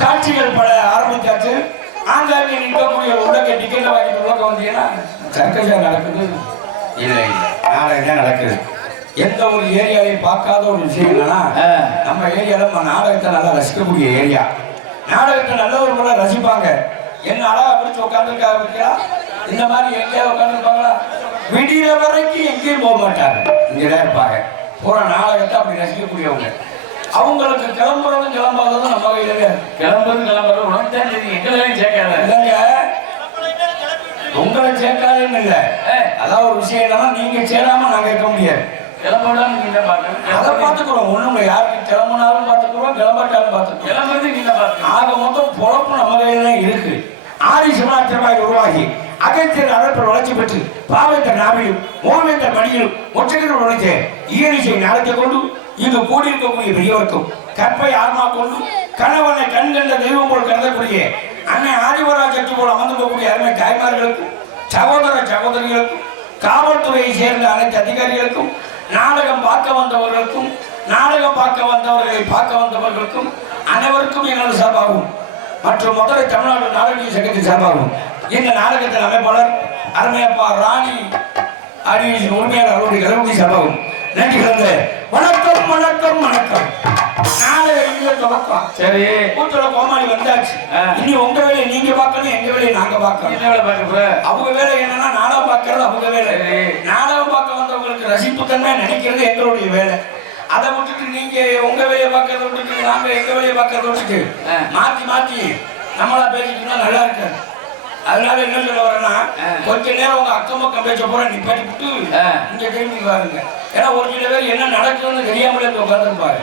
காட்சிகள் பல ஆரம்பிச்சாச்சு. ஆங்காங்கே நிற்கக்கூடிய உள்ளக்க டிக்கெட்டை வாங்கிட்டு உள்ளக்க வந்தீங்கன்னா சர்க்கஸா நடக்குது. இல்லை இல்லை, நாடகம் தான் நடக்குது. எந்த ஒரு ஏரியாவையும் பார்க்காத ஒரு விஷயம் என்னன்னா, நம்ம ஏரியாவில் நாடகத்தை நல்லா ரசிக்கக்கூடிய ஏரியா. நாடகத்தை நல்ல ஒரு முறை ரசிப்பாங்க. என்ன அழகா பிடிச்சி உட்காந்துருக்காங்க பத்தியா, இந்த மாதிரி எங்கேயா உட்காந்துருப்பாங்களா? விடிய வரைக்கும் எங்கேயும் போக மாட்டாங்க, இங்கேதான் இருப்பாங்க. போற நாடகத்தை அப்படி ரசிக்கக்கூடியவங்க. அவங்களுக்கு கிளம்புறதும் கிளம்பாததும் நம்ம கையில. கிளம்புறது உனக்கு தான் தெரியும், எங்களையும் சேர்க்காத. இல்லைங்க, உங்களை சேர்க்காதுன்னு இல்லை. அதான் ஒரு விஷயம் என்னன்னா, நீங்க சேராம நாங்க இருக்க முடியாது. கிளம்புனாலும் நீங்க பாக்கணும், அதை பார்த்துக்கிறோம். ஒண்ணும் யாருக்கு கிளம்புனாலும் பார்த்துக்கிறோம், கிளம்பாட்டாலும் பார்த்துக்கிறோம். கிளம்புறது நீங்க பார்க்கணும். ஆக மொத்தம் பொழப்பு நம்ம கையில தான் இருக்கு. ஆதி சிவராத்திரமாய் உருவாகி அகத்தியர் அழைப்பில் வளர்ச்சி பெற்று பாவேந்தர் நாவிலும் ஓவேந்தர் மணியிலும் ஒற்றைகள் உழைத்த ஈரிசை நாடத்தை கொண்டு இங்கு கூடியிருக்கக்கூடிய பெரியவருக்கும் கற்பை ஆன்மா கொண்டு கணவனை கண் கண்ட தெய்வம் போல் கருதக்கூடிய அன்னை ஆதிவராஜ் சக்தி போல் அமர்ந்திருக்கக்கூடிய அருமை தாய்மார்களுக்கும் சகோதர சகோதரிகளுக்கும் காவல்துறையை சேர்ந்த அனைத்து அதிகாரிகளுக்கும் நாடகம் பார்க்க வந்தவர்களுக்கும் நாடகம் பார்க்க வந்தவர்களை பார்க்க வந்தவர்களுக்கும் அனைவருக்கும் எங்களது சார்பாகும் மற்றும் மதுரை தமிழ்நாடு நாடக சங்கத்தின் சார்பாகும் இந்த நாடகத்தின் அமைப்பாளர் அருமையப்பா ராணி அடியின் உரிமையாளர் அவருடைய கலவரி சார்பாகும் நன்றி கலந்த வணக்கம் வணக்கம் வணக்கம். சரி, கூட்டோட கோமாளி வந்தாச்சு. இனி உங்க வேலையை நீங்க பார்க்கணும், எங்க வேலையை நாங்க பார்க்கணும். என்ன வேலை பார்க்க? அவங்க வேலை என்னன்னா நாடகம் பார்க்கறது அவங்க வேலை. நாடகம் பார்க்க வந்தவங்களுக்கு ரசிப்பு தன்மை நினைக்கிறது எங்களுடைய வேலை. அதை விட்டுட்டு நீங்க உங்க வேலையை பார்க்கறத விட்டுட்டு நாங்க எங்க வேலையை பார்க்கறத விட்டுட்டு மாத்தி மாத்தி நம்மளா பேசிட்டோம்னா நல்லா இருக்காது. அதனால என்ன சொல்ல வரேன்னா, கொஞ்ச நேரம் உங்க அக்கம் பக்கம் பேச போற நிப்பாட்டி விட்டு இங்க திரும்பி பாருங்க. ஏன்னா ஒரு சில பேர் என்ன நடக்குதுன்னு தெரியாமலே உட்காந்துருப்பாரு.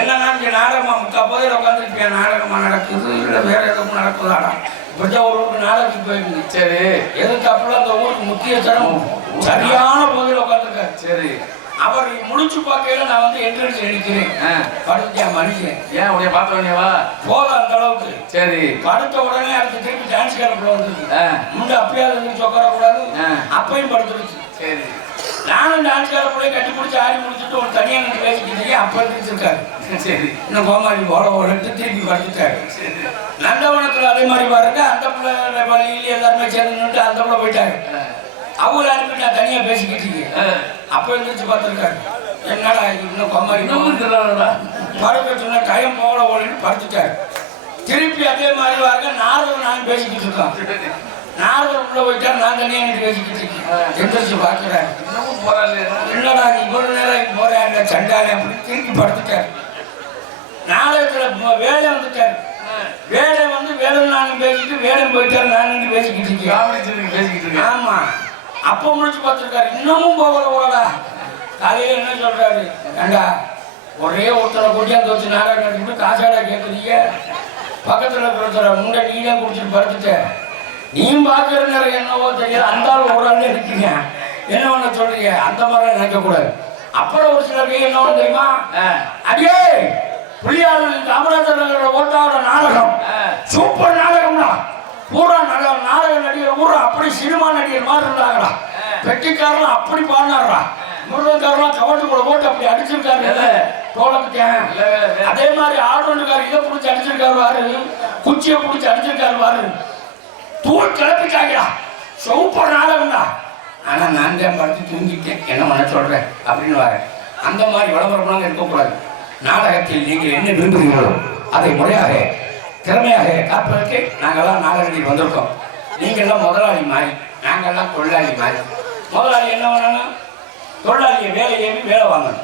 என்னன்னா இங்க நாடகமா முக்கா போதில் உட்காந்துருப்பேன், நாடகமா நடக்குது இல்லை வேற எதுவும் நடக்குதாடா. இப்படிதான் ஒரு ஊருக்கு நாடகத்துக்கு போயிருக்கு. சரி, எதுக்கு அப்பெல்லாம் அந்த ஊருக்கு முக்கிய தரம் சரியான போதில் உட்காந்துருக்காரு. சரி, அவர் முடிச்சு பார்க்கையில நான் வந்து என்ட்ரன்ஸ் எடுக்கிறேன். படுத்தியா மனுஷன், ஏன் உடைய பார்த்தவனேவா போதும் அந்த அளவுக்கு. சரி, படுத்த உடனே அடுத்த திருப்பி டான்ஸ் கேரப்பில் வந்துருக்கு. முன்னே அப்பயாவது இருந்துச்சு உட்காரக்கூடாது, அப்பையும் படுத்துருச்சு. சரி, நானும் டான்ஸ் கேரப்பிலே கட்டி பிடிச்சி ஆடி முடிச்சுட்டு ஒரு தனியாக நின்று பேசிக்கிட்டே அப்போ இருந்துருக்காரு. சரி, இன்னும் கோமாளி போல ஓடிட்டு திருப்பி படுத்துட்டாரு. நந்தவனத்தில் அதே மாதிரி பாருங்க, அந்த பிள்ளை பள்ளியில எல்லாருமே சேர்ந்துட்டு அந்த பிள்ளை போயிட்டாங்க. அவங்கள அனுப்பி நான் தனியா பேசிக்கிட்டு இருக்கேன். அப்ப இருந்துச்சு பார்த்துருக்காரு, என்னடா இன்னும் கோமாளி படுக்க சொன்ன டைம் போகல ஓடிட்டு படுத்துட்டாரு. திருப்பி அதே மாதிரி வாங்க நாரதர் நான் பேசிக்கிட்டு இருக்கோம். நாரதர் உள்ள போயிட்டாரு, நான் தனியா பேசிக்கிட்டு இருக்கேன். எந்திரிச்சு பார்க்கிறேன், என்னடா நீ இவ்வளவு நேரம் போறேன் சண்டாலே அப்படின்னு திருப்பி படுத்துட்டாரு. நாடகத்துல வேலை வந்துட்டாரு. வேலை வந்து வேலை நானும் பேசிட்டு வேலை போயிட்டாரு, நான் பேசிக்கிட்டு இருக்கேன். ஆமா, அப்ப முடிச்சு பார்த்துருக்காரு, இன்னமும் போகல போகலடா. காலையில என்ன சொல்றாரு, ஏண்டா ஒரே ஒருத்தரை கூட்டியாந்து வச்சு நாடகம் நடத்திட்டு காசாடா கேட்குறீங்க, பக்கத்துல படுத்துற முண்டை நீங்க குடிச்சிட்டு படுத்துட்ட நீ பாக்குற நேரம் என்னவோ தெரியல அந்த ஆள் ஒரு ஆள் இருக்கீங்க என்ன பண்ண சொல்றீங்க அந்த மாதிரி நினைக்க கூடாது அப்புறம் ஒரு சிலருக்கு என்ன தெரியுமா அடியே புள்ளியார் காமராஜர் ஓட்டாவோட நாடகம் சூப்பர் நாடகம்னா பூரா நாடக நடிகர் பூரா அப்படி சினிமா நடிகர் மாதிரி இருந்தாங்கடா பெட்டிக்காரன் அப்படி பாடினாரா முருகன்காரெல்லாம் கவட்டுக்குள்ள போட்டு அப்படி அடிச்சிருக்காரு தோளத்துக்கேன் அதே மாதிரி ஆடுகாரர் இதை பிடிச்சி அடிச்சிருக்காரு வாரு குச்சியை பிடிச்சி அடிச்சிருக்காரு வாரு தூள் கிளப்பிட்டாங்கடா சூப்பர் நாடகம்டா ஆனா நான் தான் படுத்து தூங்கிட்டேன் என்ன பண்ண சொல்றேன் அப்படின்னு வரேன் அந்த மாதிரி விளம்பரம்லாம் இருக்கக்கூடாது நாடகத்தில் நீங்கள் என்ன விரும்புகிறீர்களோ அதை முறையாக திறமையாக காப்பதற்கு நாங்கள்லாம் நாடகத்தில் வந்திருக்கோம் நீங்கள்லாம் முதலாளி மாதிரி நாங்கள்லாம் தொழிலாளி மாதிரி முதலாளி என்ன பண்ணணும் தொழிலாளியை வேலை வாங்கணும்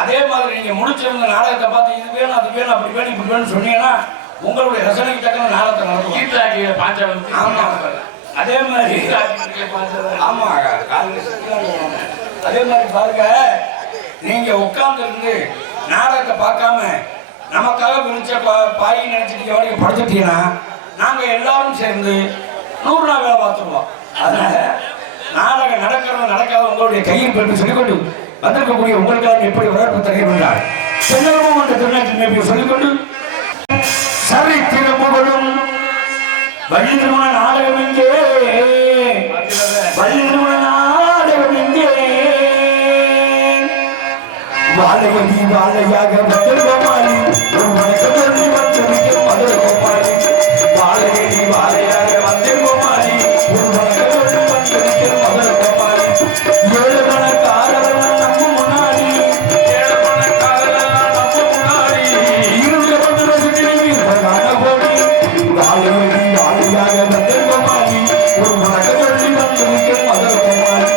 அதே மாதிரி நீங்க முடிச்சிருந்த நாடகத்தை பார்த்து இது வேணும் அது வேணும் அப்படி வேணும் இப்படி வேணும்னு சொன்னீங்கன்னா உங்களுடைய ரசனைக்கு தக்க நாடகத்தை நடத்துவோம் ஆமா அதே மாதிரி ஆமா அதே மாதிரி பாருங்க நீங்க உட்கார்ந்து இருந்து நாடகத்தை பார்க்காம நமக்காக விரிச்ச பாய் நினைச்சிட்டு எவ்வளவு படுத்துட்டீங்கன்னா நாங்க எல்லாரும் சேர்ந்து 100 நாள் வேலை பார்த்துருவோம் அதனால நாடகம் நடக்கிறது நடக்காத உங்களுடைய கையில் பெற்று சொல்லிக்கொண்டு வந்திருக்கக்கூடிய உங்களுக்கெல்லாம் எப்படி வரப்பு தருகின்றார் செல்லவும் என்ற திருநாட்டின் சொல்லிக்கொண்டு சரி திரும்புகளும் வள்ளி திருமண நாடகம் எங்கே வள்ளி திருமண நாடகம் எங்கே வாழையதி வாழையாக கோமாளி ஒரு வணக்கம் சொல்லி வந்திருக்கும் மதுரை கோமாளி வாழையதி வாழையாக கோமாளி ஒரு வணக்கம் சொல்லி வந்திருக்கும் மதுரை கோமாளி ஏழு மணக்காரர்கள் நம்ம முன்னாடி ஏழு மணக்காரர்கள் நம்ம முன்னாடி இருந்த பத்து வருஷத்தில் போடி வாழையதி வாழையாக கோமாளி ஒரு வணக்கம் சொல்லி வந்திருக்கும் மதுரை கோமாளி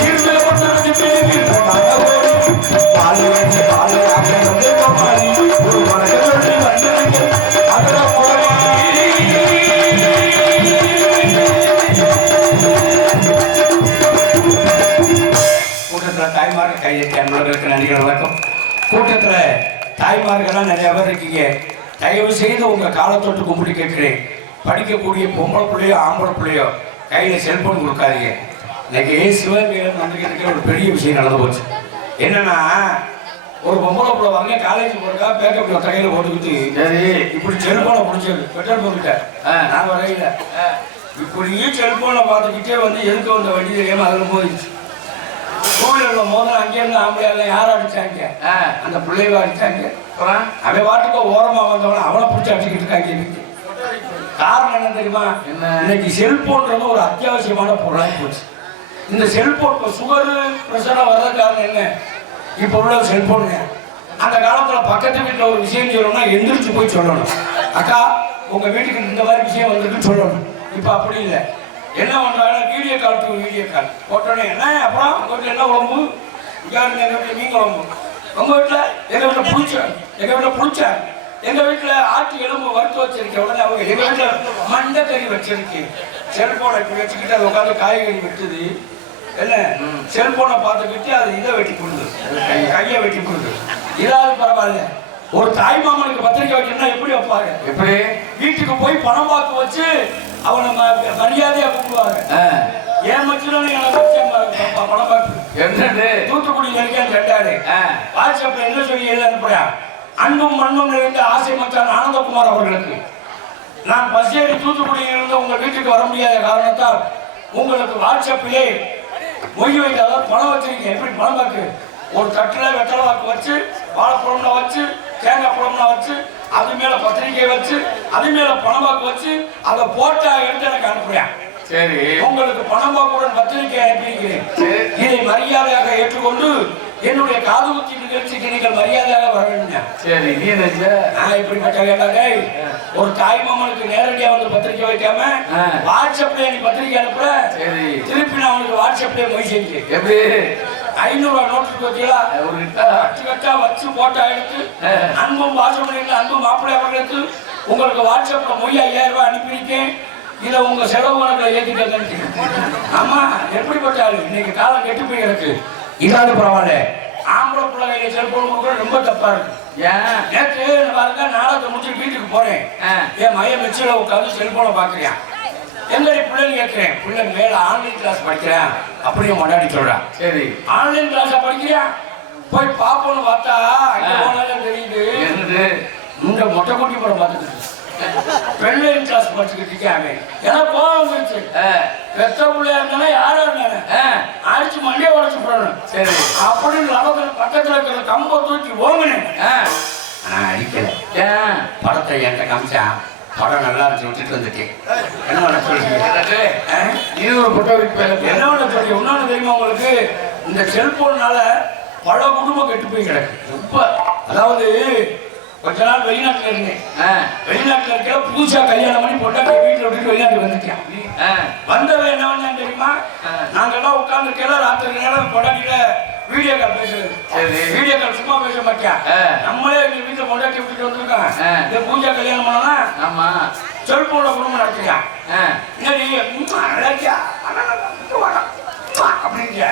Here's the தாய்மார்கள் கையெழுத்து அன்பர்களுக்கு நன்றிகள் வணக்கம். கூட்டத்தில் தாய்மார்கள்லாம் நிறைய பேர் இருக்கீங்க. தயவு செய்து உங்கள் காலத்தொட்டு கும்பிட்டு கேட்கிறேன். படிக்கக்கூடிய பொம்பளை பிள்ளையோ ஆம்பளை பிள்ளையோ கையில் செல்போன் கொடுக்காதீங்க. இன்னைக்கு சிவகங்கையில் வந்துக்கிட்டு ஒரு பெரிய விஷயம் நடந்து போச்சு. என்னன்னா ஒரு பொம்பளை பிள்ளை வாங்க காலேஜ் போறதா பேக்கப் கையில் போட்டுக்கிட்டு சரி இப்படி செல்போனை பிடிச்சது பெட்ரோல் போட்டுட்டேன். நான் வரையில இப்படியே செல்போனை பார்த்துக்கிட்டே வந்து எதுக்கு வந்த வண்டி தெரியாம அதில் போயிடுச்சு. ஸ்கூல்ல மோதல் அங்கேருந்து ஆம்பளையால யாரும் அடிச்சாங்க, அந்த பிள்ளைய அடிச்சாங்க. அவன் வாட்டுக்கு ஓரமா வந்தவன அவனை பிடிச்சி அடிச்சுக்கிட்டு இருக்காங்க. காரணம் என்ன தெரியுமா? இன்னைக்கு செல்போன்றது ஒரு அத்தியாவசியமான பொருளாக போச்சு. இந்த செல்போன் சுகரு பிரஷரா வர்ற காரணம் என்ன? இப்ப உள்ள செல்போனுங்க. அந்த காலத்துல பக்கத்து வீட்டுல ஒரு விஷயம் சொல்லணும்னா எந்திரிச்சு போய் சொல்லணும், அக்கா உங்க வீட்டுக்கு இந்த மாதிரி விஷயம் வந்திருக்குன்னு சொல்லணும். இப்ப அப்படி இல்லை. என்ன பண்றாங்க? Video call to video call போட்டோன்னே என்ன அப்புறம் உங்க வீட்டுல என்ன குழம்பு, எங்க வீட்டுல மீன் குழம்பு, உங்க வீட்டுல எங்க வீட்டுல புளிச்சா, எங்க வீட்டுல ஆட்டு எலும்பு வறுத்து வச்சிருக்கேன். உடனே அவங்க எங்க வீட்டுல மண்டக்கறி வச்சிருக்கேன். செல்போனை இப்படி வச்சுக்கிட்டு அதை உட்காந்து காய்கறி வெட்டுது. என்ன செல்போனை பார்த்துக்கிட்டு அது இதை வெட்டி கொடுது, கையை வெட்டி கொடுது. இதாவது பரவாயில்ல. ஒரு தாய் மாமனுக்கு பத்திரிக்கை வைக்கணும்னா எப்படி வைப்பாங்க? எப்படி வீட்டுக்கு போய் பணம் வாக்கு வச்சு அவனை மரியாதையா கூப்பிடுவாங்க. ஏன் மச்சிலும் பணம் வாக்கு என்னது தூத்துக்குடியில் இருக்கேன் கேட்டாரு. வாட்ஸ்அப்ல என்ன சொல்லி எழுத அனுப்புறா? அன்பும் மண்ணும் நிறைந்த ஆசை மச்சான் ஆனந்தகுமார் அவர்களுக்கு நான் பஸ் ஏறி தூத்துக்குடியில் இருந்து உங்கள் வீட்டுக்கு வர முடியாத காரணத்தால் உங்களுக்கு வாட்ஸ்அப்பிலே மொய் வைக்காத பணம் வச்சிருக்கேன். எப்படி பணம் வாக்கு? ஒரு தட்டுல வெத்தலை வாக்கு வச்சு, வாழைப்பழம்னா வச்சு, தேங்காய் பழம்னா வச்சு, அது மேல பத்திரிக்கை வச்சு, அது மேல பணம் வாக்கு வச்சு, அதை போட்டா எடுத்து எனக்கு அனுப்புறேன். சரி, உங்களுக்கு பணம் வாக்குடன் பத்திரிகை அனுப்பியிருக்கிறேன். இதை மரியாதையாக ஏற்றுக்கொண்டு என்னுடைய காதுகுத்தி நிகழ்ச்சிக்கு நீங்கள் மரியாதையாக வர வேண்டும். சரி, நீ நான் இப்படிப்பட்ட கேட்டாங்க. ஒரு தாய் மாமனுக்கு நேரடியா வந்து பத்திரிக்கை வைக்காம வாட்ஸ்அப்ல நீ பத்திரிக்கை அனுப்புற. சரி, திருப்பி நான் உங்களுக்கு வாட்ஸ்அப்ல மொய் செஞ்சு எப்படி 500 நோட்டு வச்சீங்களா? ஒரு கட்டா வச்சு போட்டா எடுத்து அன்பும் வாசமணியில் அன்பும் மாப்பிள்ளை அவர்களுக்கு உங்களுக்கு வாட்ஸ்அப்ல மொய் 5000 ரூபாய் அனுப்பியிருக்கேன். இதை உங்க செலவு கணக்கில் ஏற்றிட்டு. ஆமா, எப்படிப்பட்ட ஆளு இன்னைக்கு காலம் கெட்டு போய் இருக்கு. இதாவது பரவாயில்ல. ஆம்பளை பிள்ளைங்க செல்போன் கொடுக்க ரொம்ப தப்பா இருக்கு. ஏன் நேற்று பாருங்க, நாடகத்தை முடிச்சு வீட்டுக்கு போறேன். என் மையம் மெச்சில உட்காந்து செல்போனை பாக்குறேன். எங்களுடைய பிள்ளைங்க கேட்கிறேன், பிள்ளை மேல ஆன்லைன் கிளாஸ் படிக்கிறேன் அப்படியே கொண்டாடி சொல்றான். சரி, ஆன்லைன் கிளாஸ படிக்கிறியா? போய் பாப்போன்னு பார்த்தா தெரியுது இந்த மொட்டை குட்டி படம் பார்த்துட்டு பெண்ணின் கிளாஸ் படிச்சுக்கிட்டு இருக்காங்க. ஏன்னா கோவம் வந்துருச்சு. பெத்த பிள்ளையா இருந்தாலும் யாரா இருந்தாலும் அடிச்சு மண்டியை உடச்சு போடணும். சரி, அப்படின்னு நமக்கு பக்கத்துல இருக்கிற கம்ப தூக்கி ஓங்கினேன். அடிக்கல. ஏன் படத்தை என்கிட்ட காமிச்சா படம் நல்லா இருந்துச்சு, விட்டுட்டு வந்துட்டேன். என்ன பண்ண சொல்றீங்க? இது ஒரு போட்டோ என்ன பண்ண சொல்றீங்க? இன்னொன்னு தெரியுமா உங்களுக்கு? இந்த செல்போன்னால பல குடும்பம் கெட்டு போய் கிடக்கு. ரொம்ப அதாவது கொஞ்ச நாள் வெளிநாட்டுல இருந்தேன். வெளிநாட்டுல இருக்க புதுசா கல்யாணம் பண்ணி பொண்டாட்டி வீட்டுல விட்டுட்டு வெளிநாட்டுக்கு வந்துட்டேன். வந்தவன் என்ன பண்ணான்னு தெரியுமா? நாங்கெல்லாம் உட்கார்ந்து இருக்க ராத்திரி நேரம் பொண்டாட்டியில வீடியோ கால் பேசுறது. வீடியோ கால் சும்மா பேச மாட்டேன். நம்மளே எங்க வீட்டுல பொண்டாட்டி விட்டுட்டு வந்திருக்கான். இந்த பூஜா கல்யாணம் பண்ணா ஆமா செல்போன்ல குடும்பம் நடத்திருக்கான். அப்படிங்க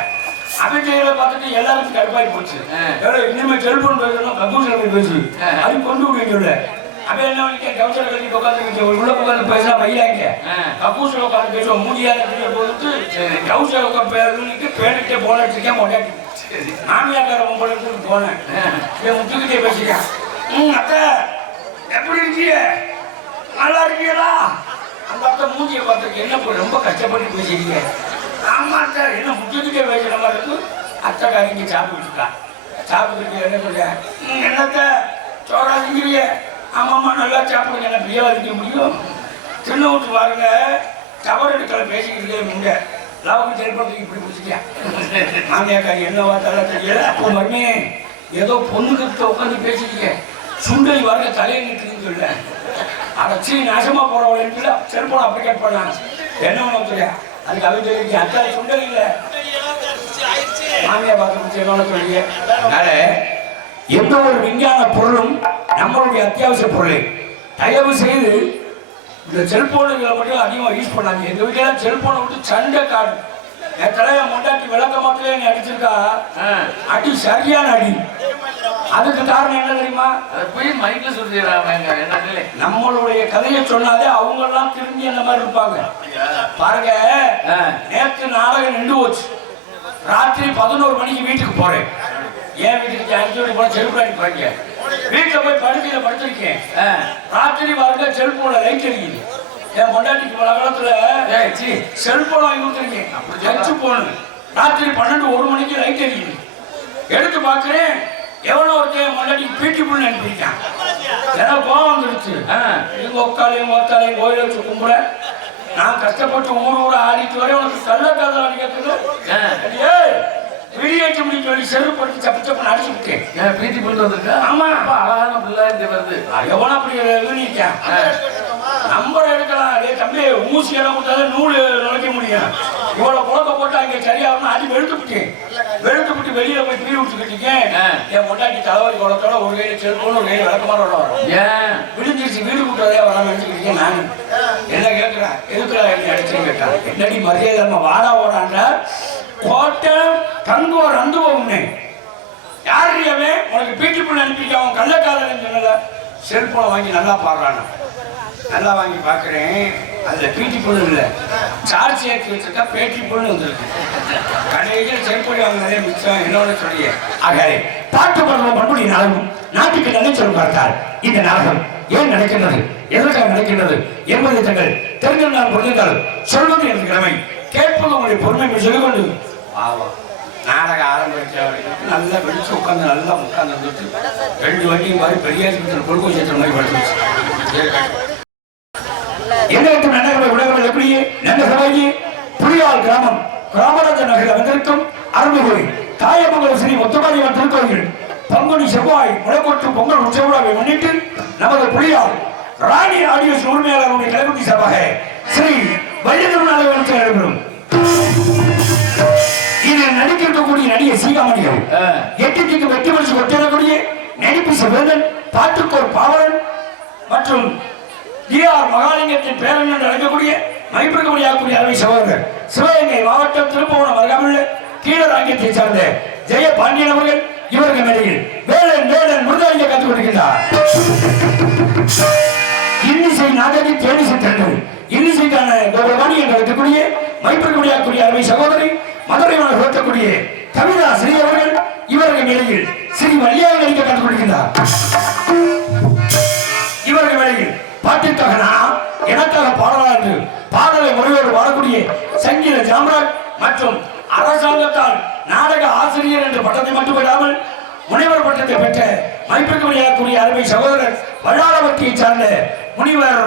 அபிஜயில பார்த்துட்டு எல்லாருக்கும் கடுப்பாகி போச்சு. இனிமே செல்போன் பேசணும், கக்கூசில போய் பேசு, அது கொண்டு விடுவீங்க. அப்ப என்ன கவுசல கட்டி உட்காந்து உள்ள உட்காந்து பேசினா வையாங்க, கக்கூசில உட்காந்து பேசுவோம். மூடியால போட்டு கவுசல உட்காந்து பேடிக்கிட்டே போன வச்சிருக்கேன். கொண்டாட்டி மாமியாக்கார உங்களை போனேன், முட்டுக்கிட்டே பேசிக்கேன். அத்தை எப்படி இருக்கீங்க? நல்லா இருக்கீங்களா? அந்த அத்தை மூஞ்சியை பார்த்துருக்கு. என்ன ரொம்ப கஷ்டப்பட்டு பேசிக்கிறீங்க? ஆமா அத்தை, என்ன முட்டுக்கிட்டே பேசுற மாதிரி இருக்கு. அத்தை காரிங்க சாப்பிட்டுருக்கா. சாப்பிட்டு என்ன சொல்ல, என்னத்த சோறாதிக்கிறீங்க? ஆமாம்மா நல்லா சாப்பிடுங்க, என்ன பிரியாவா இருக்க முடியும்? சின்ன வீட்டு பாருங்க, தவறு எடுக்கல பேசிக்கிட்டே முங்க லாவுக்கு செயல்படுறதுக்கு இப்படி பிடிச்சிக்கா. மாமியாக்காரி என்ன வார்த்தாலும் தெரியல. அப்போ மறுமையே ஏதோ பொண்ணுக்கிட்ட உட்காந்து பேசிக்கிங்க, சுண்டலி வாருங்க தலையை நிட்டுன்னு சொல்ல அடைச்சி நாசமா போறவங்க செல்போன் அப்ளிகேட் பண்ணாங்க. என்ன ஒண்ணு தெரியா? அதுக்கு அவங்க தெரிவிக்க அத்தா சுண்டல் இல்லை மாமியா பார்த்து என்ன சொல்லிய. அதனால எந்த ஒரு விஞ்ஞான பொருளும் நம்மளுடைய அத்தியாவசிய பொருளை தயவு செய்து இந்த செல்போனுகளை மட்டும் அதிகமாக யூஸ் பண்ணாங்க. எங்க வீட்டில செல்போனை விட்டு சண்டை காடு என் தலைய மொண்டாட்டி விளக்க மாத்திலே நீ அடிச்சிருக்கா. அடி சரியான அடி. அதுக்கு காரணம் என்ன தெரியுமா? போய் மைக்ல சொல்லிடுறாங்க. நம்மளுடைய கதையை சொன்னாலே அவங்க எல்லாம் திரும்பி அந்த மாதிரி இருப்பாங்க. பாருங்க, நேற்று நாடகம் நின்று போச்சு. ராத்திரி 11 மணிக்கு வீட்டுக்கு போறேன். ஏன் வீட்டுக்கு 5 மணி போல செல்பு போறீங்க. வீட்டுல போய் படுக்கையில படுத்திருக்கேன். ராத்திரி பாருங்க செல்போன லைட் அடிக்குது. என் பொண்டாட்டிக்கு பல காலத்துல செல்போன் வாங்கி கொடுத்துருக்கேன். Touch phone. ராத்திரி 12-1 மணிக்கு லைட் அடிக்குது. எடுத்து பாக்குறேன், எவனோ ஒருத்தன் பொண்டாட்டிக்கு பீட்டி புல் அனுப்பிட்டான். எனக்கு கோவம் வந்துருச்சு. எங்க ஒக்காலையும் கோயில வச்சு கும்பிட நான் கஷ்டப்பட்டு ஊர் ஆடிட்டு வர உனக்கு கள்ள காதல் அடிக்கிறது வெளியேற்ற முடியும் சொல்லி செருப்படுத்தி சப்பு சப்புன்னு அடிச்சு விட்டேன். பீட்டி புல் வந்துருக்கா? ஆமா, அழகான பிள்ளை இங்க வருது. எவனா அப்படி வீணிக்கான். நம்பர் எடுக்கலாம். அதே தம்பி ஊசி இடம் கொடுத்தாலும் நூல் நுழைக்க முடியும். இவ்வளவு குழந்தை போட்டு அங்கே சரியாகணும் அடி வெளுத்துப்பட்டு வெளியில போய் பீ விட்டுக்கிட்டீங்க. என் பொண்டாட்டி தலைவலி குளத்தோட ஒரு கையில செல்போன்னு ஒரு கையில விளக்கமாரோட வரும். விழுந்துருச்சு. வீடு கூட்டதே வராம நினைச்சுக்கிட்டீங்க. நான் என்ன கேட்கிறேன், எதுக்குறா என்ன அடிச்சுன்னு கேட்டான். என்னடி மரியாதை நம்ம வாடா ஓடான்ற கோட்டை தங்குவ ரந்து போகும்னே. யாருமே உனக்கு பீட்டி புல் அனுப்பிட்டு அவன் கள்ளக்காதல் சொன்னல. செல்போனை வாங்கி நல்லா பாடுறான். நல்லா வாங்கி பார்க்குறேன். அதில் பீட்டி புல் இல்லை, சார்ஜ் ஏற்றி வச்சிருக்கா பேட்டி புல்னு வந்துருக்கு. கடையில் செல்போன் வாங்கினதே மிச்சம். என்னோட சொல்லியே ஆகவே பாட்டு பருவம் பண்புடி நாடகம் நாட்டுக்கு நினைச்சல் பார்த்தார். இந்த நாடகம் ஏன் நடக்கின்றது, எதற்காக நடக்கின்றது என்பதை தங்கள் தெரிஞ்சிருந்தால் பொருளுங்கள் சொல்வது என்ற கிழமை கேட்பது உங்களுடைய பொறுமை சொல்லிக்கொண்டு ஆவா நாடகம் ஆரம்பிச்சு நல்லா வெளிச்சு உட்காந்து நல்லா உட்காந்து வந்துட்டு 2 வண்டியும் மாதிரி பெரிய கொள்கை சேர்த்த மாதிரி படுத்துச்சு. எங்களுக்கு நன்னகரை உலகம் எப்படி நல்ல சபைக்கு புலியால் கிராமம் கிராமராஜ நகரில் வந்திருக்கும் அருள்மிகு தாயமங்கலம் ஸ்ரீ முத்துமாரியம்மன் திருக்கோயில் பங்குனி செவ்வாய் முளைக்கொட்டு பொங்கல் உற்சவராவை முன்னிட்டு நமது புலியால் ராணி ஆடியோஸ் உரிமையாளருடைய கலைக்குட்டி சார்பாக ஸ்ரீ வள்ளிதிருநாளை நடைபெறும். இதில் நடிக்கக்கூடிய நடிகை சீகாமணிகள் 8க்கு வெற்றி பரிசு கொட்டிடக்கூடிய நடிப்பு சிவந்தன் பாட்டுக்கோர் பாவலன் மற்றும் டிஆர் மகாலிங்கத்தின் பேரன் என்று அழைக்கக்கூடிய மைப்பிற்கக்கூடிய அருமை சகோதரர் சிவகங்கை மாவட்டம் திருப்பவனம் அருகாமையுள்ள கீழராங்கியத்தை சார்ந்த ஜெய பாண்டியன் அவர்கள் இவர்கள் மேடையில் வேலன் முருகாலிங்க கற்றுக் கொடுக்கின்றார். இன்னிசை நாடகி தேனிசை திறன் இன்னிசைக்கான கௌரவாணி என்று அழைக்கக்கூடிய மைப்பிற்கக்கூடிய அருமை சகோதரி மதுரை உயர்த்தக்கூடிய கவிதா ஸ்ரீ அவர்கள் இவர்கள் மேடையில் ஸ்ரீ வள்ளியாக நடிக்க கற்றுக் கொடுக்கின்றார். இவர்கள் மேடையில் பாட்டிற்காக நான் எனக்காக பாடலாம் என்று பாடலை முறையோடு பாடக்கூடிய சங்கீத ஜாம்ராட் மற்றும் அரசாங்கத்தால் நாடக ஆசிரியர் என்ற பட்டத்தை மட்டுமில்லாமல் முனைவர் பட்டத்தை பெற்ற மைப்பிற்குரிய அருமை சகோதரர் வல்லாளவட்டியை சார்ந்த முனிவர்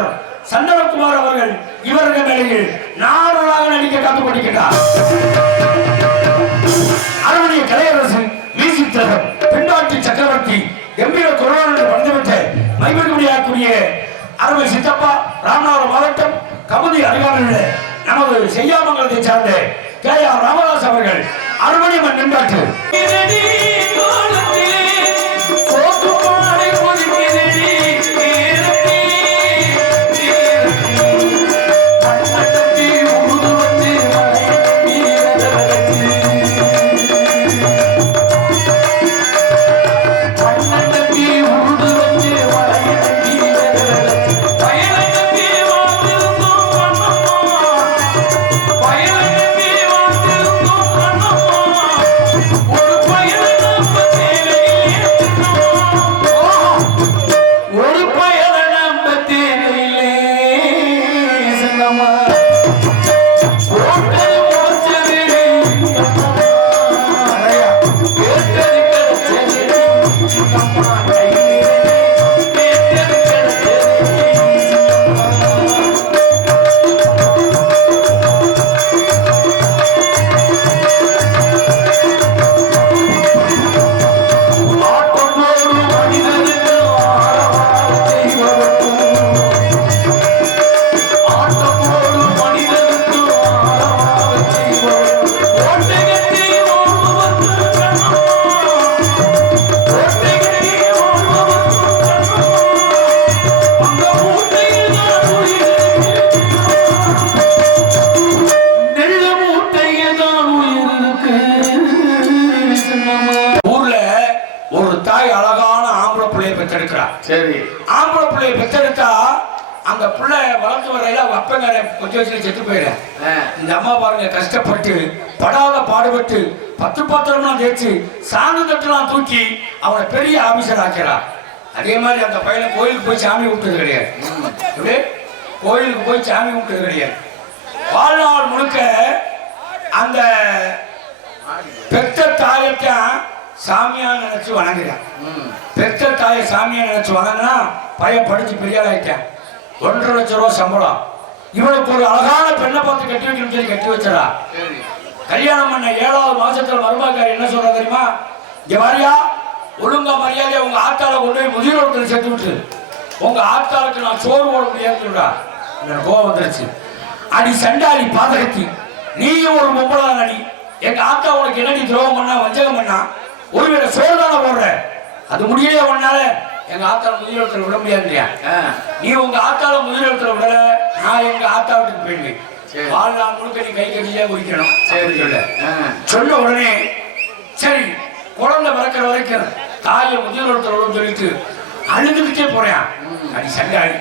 சந்தனகுமார் அவர்கள் இவர்கள் மேலையில் நாடலாக நடிக்க காத்துக் கொண்டிருக்கிறார். அரவணைய கலையரசு மியூசிக் திலகம் பெண்டாட்டி சக்கரவர்த்தி எம்பிர கொரோனா வந்துவிட்ட மைப்பிற்குரிய அருமை சித்தப்பா ராமநாதபுரம் மாவட்டம் கமுதி அருகாமையுள்ள நமது செய்யாமங்கலத்தை சார்ந்த KR ராமதாஸ் அவர்கள் அருமணியம்மன் நின்றாட்டு ஒரு பெற்றெடுக்கிறா. சரி. ஆம்பளை பிள்ளைய பெற்றெடுத்தா அந்த பிள்ளை வளர்த்து வரையில அவங்க அப்பங்கார கொஞ்சம் வச்சு செத்து போயிட. இந்த அம்மா பாருங்க கஷ்டப்பட்டு படாத பாடுபட்டு 10 பாத்திரம்லாம் தேய்ச்சி சாந்து தட்டுலாம் தூக்கி அவனை பெரிய ஆபீசர் ஆக்கிறா. அதே மாதிரி அந்த பையனை கோயிலுக்கு போய் சாமி கும்பிட்டது கிடையாது. கோயிலுக்கு போய் சாமி கும்பிட்டது கிடையாது. வாழ்நாள் முழுக்க அந்த பெத்த தாயத்தான் சாமியா நினைச்சு வணங்குறான். பெத்த தாயை சாமியா நினைச்சு வணங்கினா பையன் படிச்சு பெரிய ஆளாயிட்டான். 1.5 லட்சம் ரூபாய் சம்பளம். இவனுக்கு ஒரு அழகான பெண்ணை பார்த்து கட்டி வைக்கணும்னு சொல்லி கட்டி வச்சடா. கல்யாணம் பண்ண 7வது மாசத்துல மருமகாரி என்ன சொல்ற தெரியுமா? இங்க வாரியா, ஒழுங்கா மரியாதையா உங்க ஆத்தால கொண்டு போய் முதியோரத்தில் சேர்த்து விட்டு உங்க ஆத்தாளுக்கு நான் சோறு போட முடியாதுடா. எனக்கு கோவம் வந்துருச்சு. அடி சண்டாளி பாதகத்தி, நீயும் ஒரு பொம்பளை அடி. எங்க ஆத்தா உனக்கு என்னடி துரோகம் பண்ணா வஞ்சகம் பண்ணா? ஒருவேளை சோறு தானே போடுற, அது முடியலையே ஒன்னால எங்க ஆத்தால முதியோரத்தில் விட முடியாதுயா. நீ உங்க ஆத்தால முதியோரத்தில் விடல, நான் எங்க ஆத்தா வீட்டுக்கு போயிடுவேன். வாழ்நாள் முழுக்க நீ கை கட்டியே குடிக்கணும் சொன்ன உடனே சரி குழந்தை பிறக்கிற வரைக்கும் தாயை முதியோரத்தில் சொல்லிட்டு அழுதுகிட்டே போறேன். அடி சண்டாளி,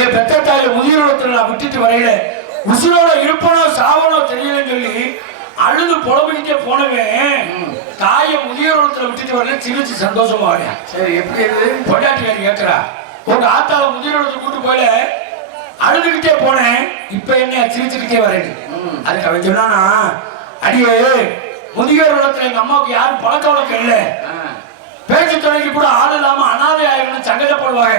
என் பெத்த தாயை முதியோரத்தில் நான் விட்டுட்டு வரையில உசுரோட இருப்பனோ சாவனோ தெரியலன்னு சொல்லி அழுது புலம்பிக்கிட்டே போனவன் தாயை முதியோரத்தில் விட்டுட்டு வரல சிரிச்சு சந்தோஷமா வரேன். சரி, எப்படி பொண்டாட்டிக்காரி கேட்கிறா, உங்க ஆத்தாவை முதியோரத்தில் கூட்டு போயில அழுதுகிட்டே போனேன், இப்ப என்ன சிரிச்சுக்கிட்டே வரேன். அதுக்கு அவன் சொன்னானா, அடியே முதியோர் இடத்துல எங்க அம்மாவுக்கு யாரும் பழக்க வழக்கம் இல்லை, பேச்சு துணைக்கு கூட ஆள் இல்லாம அனாதை ஆயிரம்னு சங்கடப்படுவாங்க,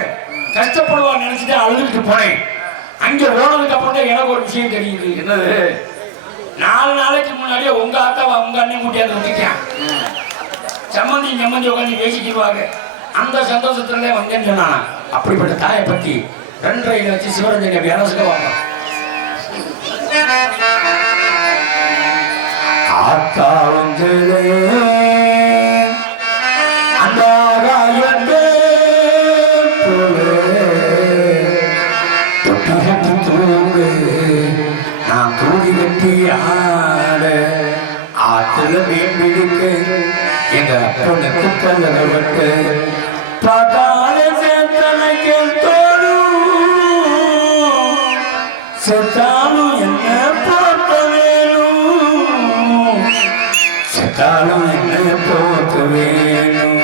கஷ்டப்படுவாங்க நினைச்சுட்டு அழுதுகிட்டு போனேன். அங்க போனதுக்கு அப்புறம் தான் எனக்கு ஒரு விஷயம் தெரியுது. என்னது? 4 நாளைக்கு முன்னாடியே உங்க ஆத்தாவை உங்க அண்ணன் கூட்டியாந்து விட்டுட்டேன். சம்மந்தி உட்காந்து பேசிக்குவாங்க. அந்த சந்தோஷத்துல வந்தேன்னு சொன்னானா. அப்படிப்பட்ட தாயை பத்தி 2.5 வச்சு சிவரஞ்சன் அரசுக்கு வாங்க. ஆத்தா வந்தே அந்த ஆகாயத்தே நான் தூங்கி கட்டி ஆட ஆத்துல மீன்பிடிக்க எங்க அப்பனுக்கு கல்லவட்டு பாதாள சேத்தனைக்கு தோடும் செத்தாலும் என்ன போட்ட வேணும், செத்தாலும் என்ன போட்ட வேணும்.